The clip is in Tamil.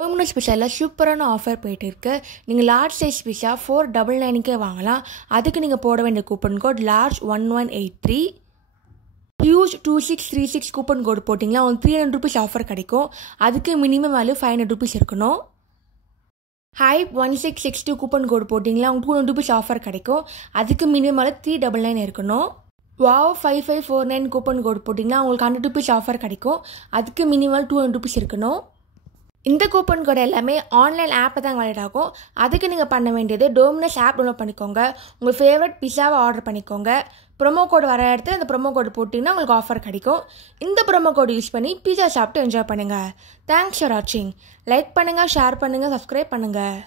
டொமினோஸ் பிஸாவில் சூப்பரான ஆஃபர் போயிட்டு இருக்கு. நீங்கள் லார்ஜ் சைஸ் பிஸா 499க்கே வாங்கலாம். அதுக்கு நீங்கள் போட வேண்டிய coupon code large 1183 huge 2636 coupon code போட்டிங்களா உங்களுக்கு ₹300 ஆஃபர் கிடைக்கும். அதுக்கு மினிமம் வேல்யூ ₹500 இருக்கணும். ஹைப் 1662 கூப்பன் கோட் போட்டிங்களா உங்களுக்கு ₹200 ஆஃபர் கிடைக்கும். அதுக்கு மினிமம் வேல்யூ 399 இருக்கணும். வாவ் 5549 கூப்பன் கோட் போட்டிங்கன்னா உங்களுக்கு ₹100 ஆஃபர் கிடைக்கும். அதுக்கு மினிமம் ₹200 இருக்கணும். இந்த கூப்பன் கோட் எல்லாமே ஆன்லைன் ஆப்பை தான் வேலிட் ஆகும். அதுக்கு நீங்கள் பண்ண வேண்டியது டொமினோஸ் ஆப் டவுன்லோட் பண்ணிக்கோங்க. உங்கள் ஃபேவரட் பிஸாவை ஆர்டர் பண்ணிக்கோங்க. ப்ரோமோ கோட் வர இடத்துல அந்த ப்ரோமோ கோட் போட்டிங்கன்னா உங்களுக்கு ஆஃபர் கிடைக்கும். இந்த ப்ரோமோ கோட் யூஸ் பண்ணி பிஸா சாப்பிட்டு என்ஜாய் பண்ணுங்கள். தேங்க்ஸ் ஃபார் வாட்சிங். லைக் பண்ணுங்கள், ஷேர் பண்ணுங்கள், சப்ஸ்கிரைப் பண்ணுங்கள்.